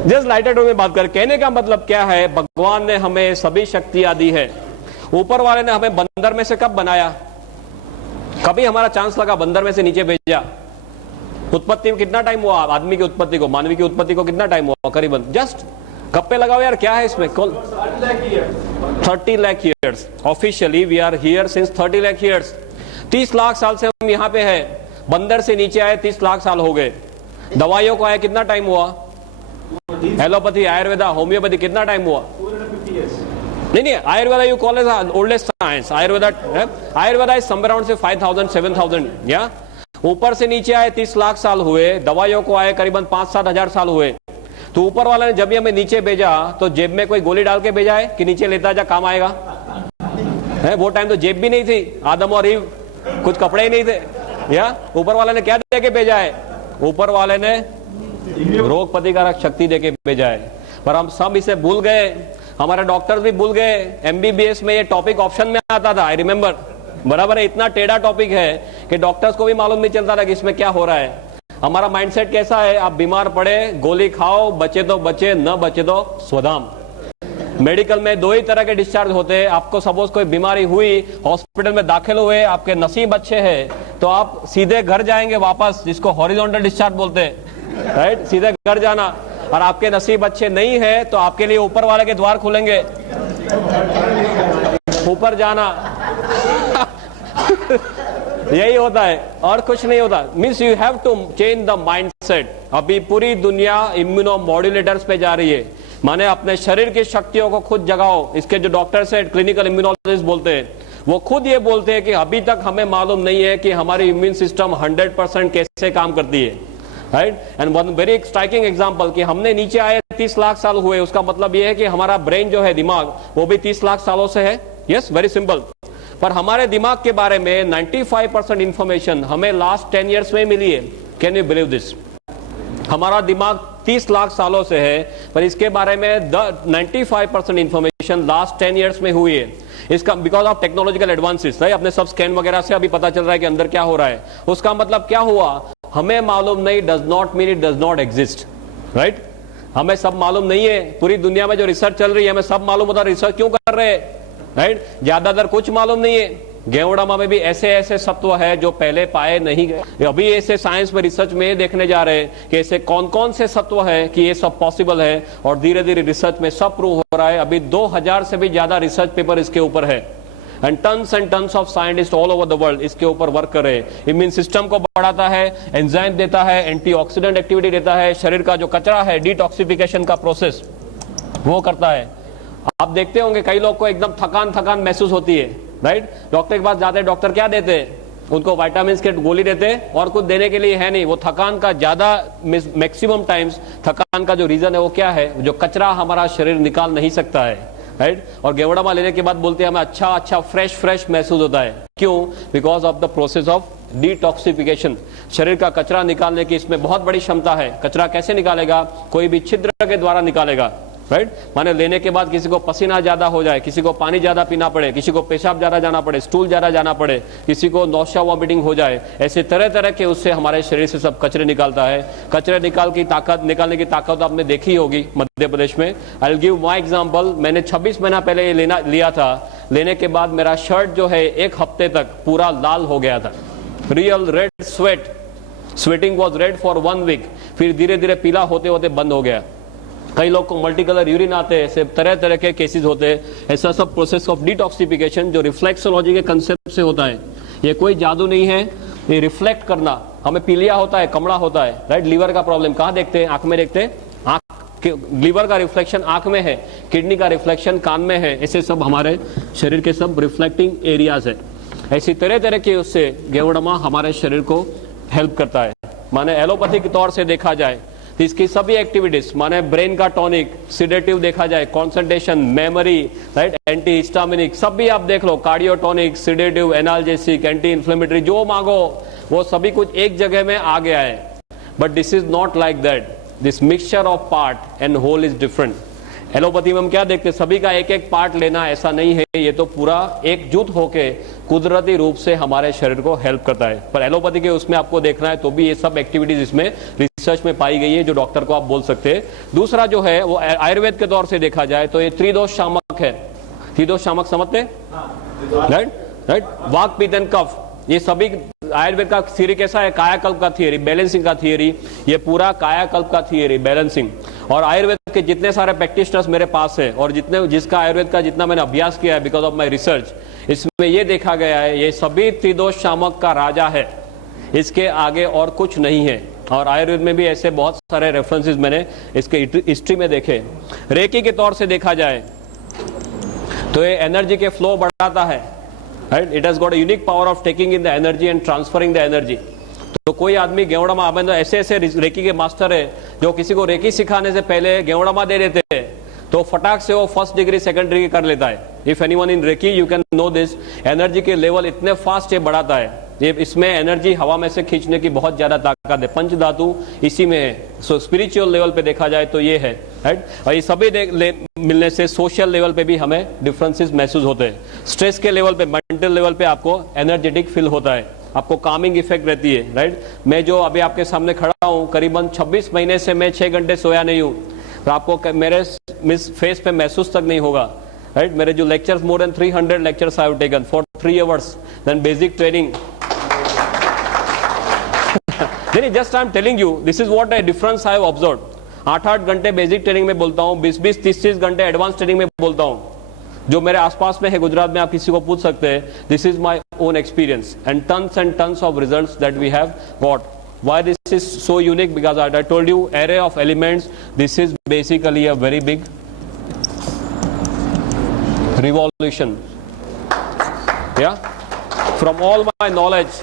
जस्ट लाइटर टू में बात कर, कहने का मतलब क्या है, भगवान ने हमें सभी शक्तियां दी है। ऊपर वाले ने हमें बंदर में से कब बनाया? कभी हमारा चांस लगा बंदर में से नीचे भेजा? उत्पत्ति में कितना टाइम हुआ आदमी की उत्पत्ति को, मानवी की उत्पत्ति को कितना टाइम हुआ? करीबन जस्ट गप्पे लगाओ यार, क्या है इसमें? 30 lakh years. Officially we are here since 30 lakh years. 30 lakh साल से हम यहाँ पे हैं। बंदर से नीचे आए 30 लाख साल हो गए। दवाइयों को आए कितना टाइम हुआ? एलोपैथी, आयुर्वेदा, होम्योपैथी कितना टाइम हुआ? नहीं, Ayurveda you call as oldest science. Ayurveda is somewhere around say 5,000, 7,000, या ऊपर से नीचे आए 30 लाख साल हुए, दवाइयों को आए करीबन 5-7 हजार साल हुए। तो ऊपर वाला ने जब भी हमें नीचे भेजा तो जेब में कोई गोली डाल के भेजा है कि नीचे लेता जा काम आएगा? है, वो टाइम तो जेब भी नहीं थी, आदम और ईव कुछ कपड़े ही नहीं थे, या ऊपर वाले ने क्या दे के भेजा है? ऊपर वाले ने रोग प्रतिकारक शक्ति देके भेजा है। पर हम सब इसे भूल गए, हमारे डॉक्टर्स भी भूल गए। एमबीबीएस में ये टॉपिक ऑप्शन में आता था, आई रिमेम्बर, बराबर है। इतना टेढ़ा टॉपिक है कि डॉक्टर्स को भी मालूम नहीं चलता था कि इसमें क्या हो रहा है। हमारा माइंडसेट कैसा है? आप बीमार पड़े गोली खाओ, बचे तो बचे, न बचे तो स्वधाम। मेडिकल में दो ही तरह के डिस्चार्ज होते हैं। आपको सपोज कोई बीमारी हुई, हॉस्पिटल में दाखिल हुए, आपके नसीब अच्छे हैं तो आप सीधे घर जाएंगे वापस, जिसको हॉरिजॉन्टल डिस्चार्ज बोलते हैं, राइट, सीधे घर जाना। और आपके नसीब अच्छे नहीं है तो आपके लिए ऊपर वाले के द्वार खुलेंगे, ऊपर जाना। यही होता है और कुछ नहीं होता। Means you have to change the mindset. अभी पूरी दुनिया इम्यूनो मॉड्यूलेटर्स पे जा रही है, माने अपने शरीर की शक्तियों को खुद जगाओ। इसके जो डॉक्टर्स है, क्लिनिकल इम्यूनोलॉजिस्ट बोलते हैं, वो खुद ये बोलते हैं कि अभी तक हमें मालूम नहीं है कि हमारी इम्यून सिस्टम 100% कैसे काम करती है, right. And one very striking example कि हमने नीचे आए 30 लाख साल हुए, उसका मतलब ये है कि हमारा ब्रेन जो है, दिमाग, वो भी 30 लाख सालों से है। Yes, very simple. पर हमारे दिमाग के बारे में 95% इंफॉर्मेशन हमें लास्ट 10 ईयर्स में मिली है। Can you believe this? हमारा दिमाग 30 लाख सालों से है, पर इसके बारे में 95% इंफॉर्मेशन लास्ट 10 ईयर्स में हुई है। इसका because of technological advances, right. अपने सब स्कैन वगैरह से अभी पता चल रहा है कि अंदर क्या हो रहा है। उसका मतलब क्या हुआ? हमें मालूम नहीं does not mean it does not exist, right. हमें सब मालूम नहीं है। पूरी दुनिया में जो रिसर्च चल रही है, हमें सब मालूम होता है, रिसर्च क्यों कर रहे हैं, राइट। ज्यादातर कुछ मालूम नहीं है। गेवड़ामा में भी ऐसे ऐसे सत्व है जो पहले पाए नहीं गए। अभी ऐसे साइंस में, रिसर्च में देखने जा रहे हैं कि ऐसे कौन कौन से सत्व है कि ये सब पॉसिबल है, और धीरे धीरे रिसर्च में सब प्रूव हो रहा है। अभी 2000 से भी ज्यादा रिसर्च पेपर इसके ऊपर है, and tons of scientist all over the world इसके ऊपर वर्क कर रहे हैं। इम्यून सिस्टम को बढ़ाता है, एंजाइम देता है, एंटीऑक्सीडेंट एक्टिविटी देता है, शरीर का जो कचरा है, डिटॉक्सिफिकेशन का प्रोसेस वो करता है। आप देखते होंगे कई लोग को एकदम थकान महसूस होती है, राइट। डॉक्टर के पास जाते हैं, डॉक्टर क्या देते हैं? उनको विटामिन के गोली देते हैं और कुछ देने के लिए है नहीं। वो थकान का ज्यादा मैक्सिमम टाइम्स थकान का जो रीजन है वो क्या है? जो कचरा हमारा शरीर निकाल नहीं सकता है, राइट। और गेवड़ामा लेने के बाद बोलते हैं हमें अच्छा फ्रेश महसूस होता है। क्यों? Because of the process of detoxification. शरीर का कचरा निकालने की इसमें बहुत बड़ी क्षमता है। कचरा कैसे निकालेगा? कोई भी छिद्र के द्वारा निकालेगा, राइट। माने लेने के बाद किसी को पसीना ज्यादा हो जाए, किसी को पानी ज्यादा पीना पड़े, किसी को पेशाब ज्यादा जाना पड़े, स्टूल ज्यादा जाना पड़े, किसी को नौशा वॉमिटिंग हो जाए, ऐसे तरह तरह के उससे हमारे शरीर से सब कचरे निकालता है। कचरे निकालने की ताकत आपने देखी होगी मध्य प्रदेश में। I will give my example. मैंने 26 महीना पहले ये लिया था। लेने के बाद मेरा शर्ट जो है 1 हफ्ते तक पूरा लाल हो गया था। Real red sweating was red for 1 week. फिर धीरे धीरे पीला होते होते बंद हो गया। कई लोग को मल्टी कलर यूरिन आते हैं, ऐसे तरह तरह के केसेस होते हैं। ऐसा सब प्रोसेस ऑफ डिटॉक्सिफिकेशन जो रिफ्लेक्सोलॉजी के कंसेप्ट से होता है। ये कोई जादू नहीं है, ये रिफ्लेक्ट करना। हमें पीलिया होता है, कमड़ा होता है, राइट। लीवर का प्रॉब्लम कहाँ देखते हैं? आंख में देखते हैं। आंख, लीवर का रिफ्लेक्शन आंख में है, किडनी का रिफ्लेक्शन कान में है। ऐसे सब हमारे शरीर के सब रिफ्लेक्टिंग एरियाज है। ऐसी तरह तरह के उससे गेवड़ामा हमारे शरीर को हेल्प करता है। माने एलोपैथी के तौर से देखा जाए तो इसकी सभी एक्टिविटीज, माने ब्रेन का टॉनिक, सिडेटिव देखा जाए, concentration, memory, right, anti histaminic, सब भी आप देख लो, cardiotonic, sedative, analgesic, anti inflammatory, जो मांगो वो सभी कुछ एक जगह में आ गया है। But this is not like that. This mixture of part and whole is different. Allopathy में हम क्या देखते हैं? सभी का एक एक पार्ट लेना, ऐसा नहीं है। ये तो पूरा एकजुट होके कुदरती रूप से हमारे शरीर को हेल्प करता है। पर एलोपैथी के उसमें आपको देखना है तो भी ये सब एक्टिविटीज इसमें रिसर्च में पाई गई है, जो डॉक्टर को आप बोल सकते हैं। दूसरा जो है वो आयुर्वेद के तौर से देखा जाए तो ये त्रिदोष शामक है। त्रिदोष शामक समझते हैं, राइट। वाक, पित्त एंड कफ, ये सभी आयुर्वेद का थियरी कैसा है? कायाकल्प का थियरी, बैलेंसिंग का थियरी। ये पूरा कायाकल्प का थियरी, बैलेंसिंग। और आयुर्वेद के जितने सारे प्रैक्टिशनर्स मेरे पास है और जिसका आयुर्वेद का जितना मैंने अभ्यास किया है बिकॉज ऑफ माई रिसर्च, इसमें ये देखा गया है ये सभी त्रिदोष शामक का राजा है। इसके आगे और कुछ नहीं है। और आयुर्वेद में भी ऐसे बहुत सारे रेफरेंसेस मैंने इसके हिस्ट्री में देखे। रेकी के तौर से देखा जाए तो ये एनर्जी के फ्लो बढ़ाता है, right. It has got a unique power of taking in the energy and transferring the energy. तो कोई आदमी गेवड़ामा, अब ऐसे ऐसे रेकी के मास्टर है जो किसी को रेकी सिखाने से पहले गेवड़ामा दे देते हैं तो फटाक से वो फर्स्ट डिग्री सेकंड डिग्री कर लेता है. If anyone in reiki you can know this. Energy के लेवल इतने फास्ट ये बढ़ाता है. ये इसमें एनर्जी हवा में से खींचने की बहुत ज्यादा ताकत है. पंच धातु इसी में है. सो स्पिरिचुअल लेवल पे देखा जाए तो ये है, राइट. और ये सभी मिलने से सोशल लेवल पे भी हमें डिफरेंसेस महसूस होते हैं. स्ट्रेस के लेवल पे, मेंटल लेवल पे आपको एनर्जेटिक फील होता है, आपको कामिंग इफेक्ट रहती है, राइट. मैं जो अभी आपके सामने खड़ा हूँ, करीबन 26 महीने से मैं 6 घंटे सोया नहीं हूँ. तो आपको मेरे फेस पे महसूस तक नहीं होगा, राइट. मेरे जो lectures, more than 300 lectures I have taken for 3 hours. Then basic training. Just I am telling you this is what a difference I have observed. 8-8 घंटे बेसिक ट्रेनिंग में बोलता हूँ, 20-20, 30-30 घंटे एडवांस ट्रेनिंग में बोलता हूँ. जो मेरे आसपास में है गुजरात में, आप किसी को पूछ सकते हैं. This is my own experience and tons of results that we have got. Why this is so unique? Because I told you, array of elements. This is basically a very big revolution. Yeah. From all my knowledge,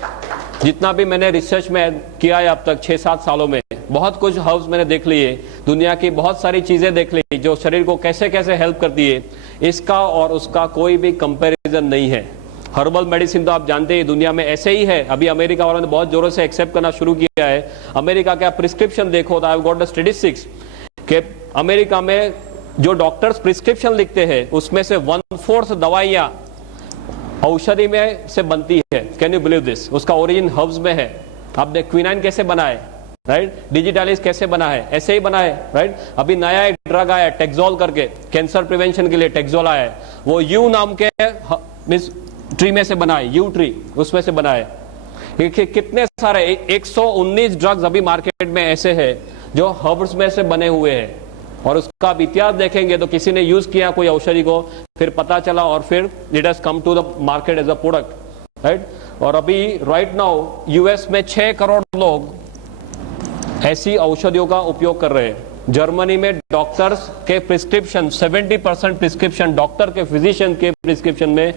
जितना भी मैंने research में किया है अब तक 6-7 सालों में, बहुत कुछ हर्ब्स मैंने देख लिए, दुनिया की बहुत सारी चीजें देख ली जो शरीर को कैसे कैसे हेल्प करती है. इसका और उसका कोई भी कंपैरिजन नहीं है. हर्बल मेडिसिन तो आप जानते हैं दुनिया में ऐसे ही है. अभी अमेरिका वालों ने बहुत जोरों से एक्सेप्ट करना शुरू किया है. अमेरिका का प्रिस्क्रिप्शन देखो तो आई हैव गॉट द स्टैटिस्टिक्स कि अमेरिका में जो डॉक्टर्स प्रिस्क्रिप्शन लिखते हैं उसमें से 1/4 दवाइयां औषधि में से बनती है. Can you believe this? उसका ओरिजिन हर्ब्स में है. आपने क्विनाइन कैसे बना है, राइट. डिजिटालिस कैसे बना है, ऐसे ही बना है, राइट. अभी नया एक ड्रग आया टेक्सोल करके, कैंसर प्रिवेंशन के लिए टेक्सोल आया है. वो यू नाम के ट्री में से बना है, यू ट्री उसमें से बना है. कितने सारे 119 ड्रग्स अभी मार्केट में ऐसे हैं जो हर्ब्स में से बने हुए हैं. और उसका आप इतिहास देखेंगे तो किसी ने यूज किया कोई औषधि को, फिर पता चला और फिर it has come to the market as a product, right. और अभी राइट नाउ यूएस में 6 करोड़ लोग ऐसी औषधियों का उपयोग कर रहे हैं. जर्मनी में डॉक्टर्स के प्रिस्क्रिप्शन, 70% प्रिस्क्रिप्शन डॉक्टर के, फिजिशियन के प्रिस्क्रिप्शन में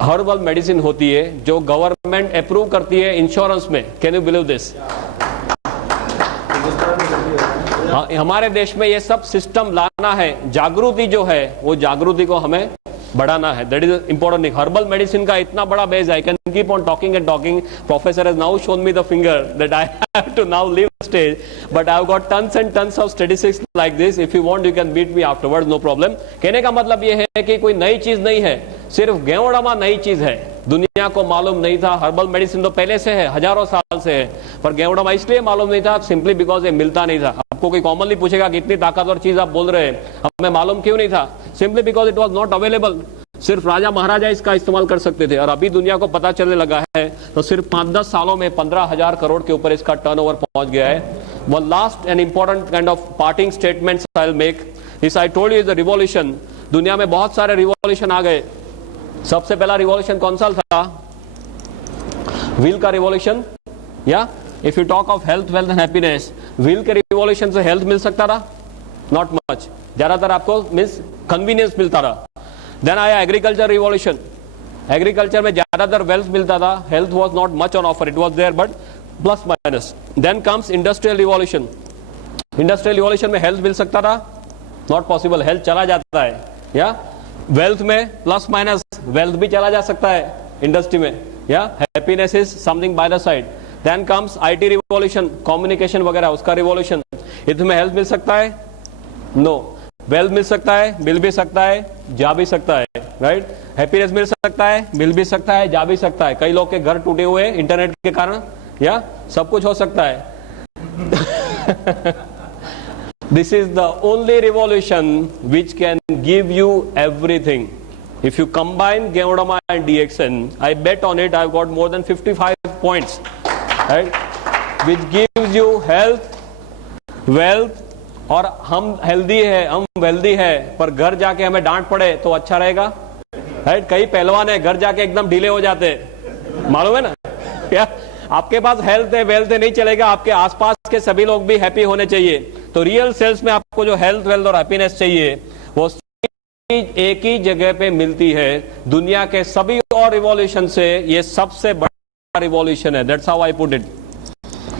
हर्बल मेडिसिन होती है जो गवर्नमेंट अप्रूव करती है इंश्योरेंस में. Can you believe this? हमारे देश में ये सब सिस्टम लाना है. जागृति जो है वो जागृति को हमें बढ़ाना है. That is important thing. Herbal medicine का इतना बड़ा बेस है. I can keep on talking and talking. Professor has now shown me the finger that I have to now leave stage, but I have got tons and tons of statistics like this. If you want you can beat me afterwards, no problem. कहने का मतलब ये है कि कोई नई चीज नहीं है, सिर्फ गेवड़ामा नई चीज है. दुनिया को मालूम नहीं था. हर्बल मेडिसिन तो पहले से है, हजारों साल से है, पर गेवड़ामा इसलिए मालूम नहीं था सिंपली बिकॉज ये मिलता नहीं था. आपको कोई कॉमनली पूछेगा कि इतनी ताकतवर चीज आप बोल रहे हैं, हमें मालूम क्यों नहीं था? Simply because it was not available. सिर्फ राजा महाराजा इसका इस्तेमाल कर सकते थे. और अभी दुनिया को पता चलने लगा है तो सिर्फ 5-10 सालों में 15,000 करोड़ के ऊपर इसका टर्नओवर पहुंच गया है. One last and important kind of parting statements I will make. This I told you is the revolution. दुनिया में बहुत सारे रिवॉल्यूशन आ गए. सबसे पहला रिवॉल्यूशन कौन सा था? व्हील का रिवॉल्यूशन. या if you talk of health, wealth and happiness, wheel के रिवॉल्यूशन से हेल्थ मिल सकता था? Not much. ज्यादातर आपको मीन्स कन्वीनियंस मिलता रहा. देन आया एग्रीकल्चर रिवॉल्यूशन. एग्रीकल्चर में ज्यादातर वेल्थ मिलता था. Health was not much on offer. It was there but plus minus. Then comes industrial revolution. Industrial revolution में हेल्थ मिल सकता था? Not possible. हेल्थ चला जाता है. या वेल्थ में प्लस माइनस वेल्थ भी चला जा सकता है इंडस्ट्री में. या happiness is something by the side. Then comes IT revolution, communication वगैरह, उसका रिवॉल्यूशन. इसमें हेल्थ मिल सकता है? नो. वेल्थ मिल सकता है, मिल भी सकता है, जा भी सकता है, राइट. हैप्पीनेस मिल सकता है, मिल भी सकता है, जा भी सकता है. कई लोग के घर टूटे हुए इंटरनेट के कारण. या सब कुछ हो सकता है. This is the only revolution which can give you everything. If you combine Geodama and DXN, I bet on it I've got more than 55 points, right? Which gives you health, wealth, और हम healthy है, हम wealthy है, पर घर जाके हमें डांट पड़े तो अच्छा रहेगा, राइट. कई पहलवान है घर जाके एकदम ढीले हो जाते हैं, मालूम है ना. क्या आपके पास हेल्थ है, वेल्थ है, नहीं चलेगा. आपके आसपास के सभी लोग भी हैप्पी होने चाहिए. तो रियल सेल्स में आपको जो हेल्थ, वेल्थ और हैप्पीनेस चाहिए वो एक ही जगह पे मिलती है। दुनिया के सभी और रिवॉल्यूशन से ये सबसे बड़ा रिवॉल्यूशन है। That's how I put it,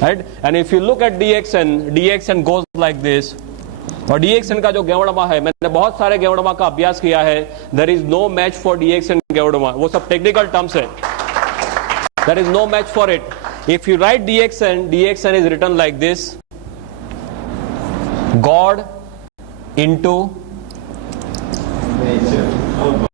right. And if you look at DXN goes like this. और डीएक्सएन का जो गेवड़मा है, मैंने बहुत सारे गेवड़मा का अभ्यास किया है। There is no match for DXN ganoderma, वो सब टेक्निकल टर्म्स है। There is no match for it. If you write DXN is written like this, god into